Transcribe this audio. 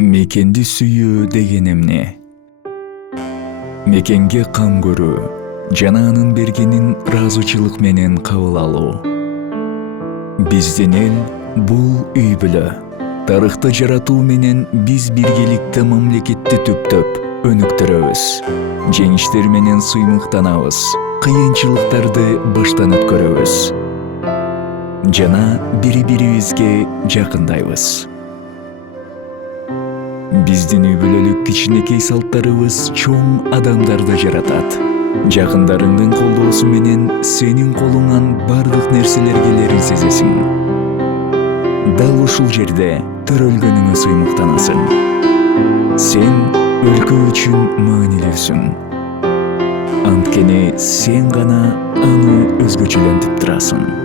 Мекенди сүйүү деген эмне? Мекенге кам көрүү жана анын бергенин ыраазычылык менен кабыл алуу. Биздин эл бул үй бүлө. Тарыхты жаратуу менен биз биргеликте мамлекетти түптөп, өнүктүрөбүз. Жеңиштер менен сыймыктанабыз, кыйынчылыктарды баштан өткөрөбүз. Жана бири-бирибизге жакындайбыз. Биздин үй бүлөлүк кичинекей салттарыбыз чоң адамдарды жаратат. Жакындарыңдын колдоосу менен сенин колуңан бардык нерселер келерин сезесиң. Дал ушул жерде төрөлгөнүңө сыймыктанасың. Сен өлкө үчүн маанилүүсүң. Анткени сен гана аны өзгөчөлөнтүп турасың.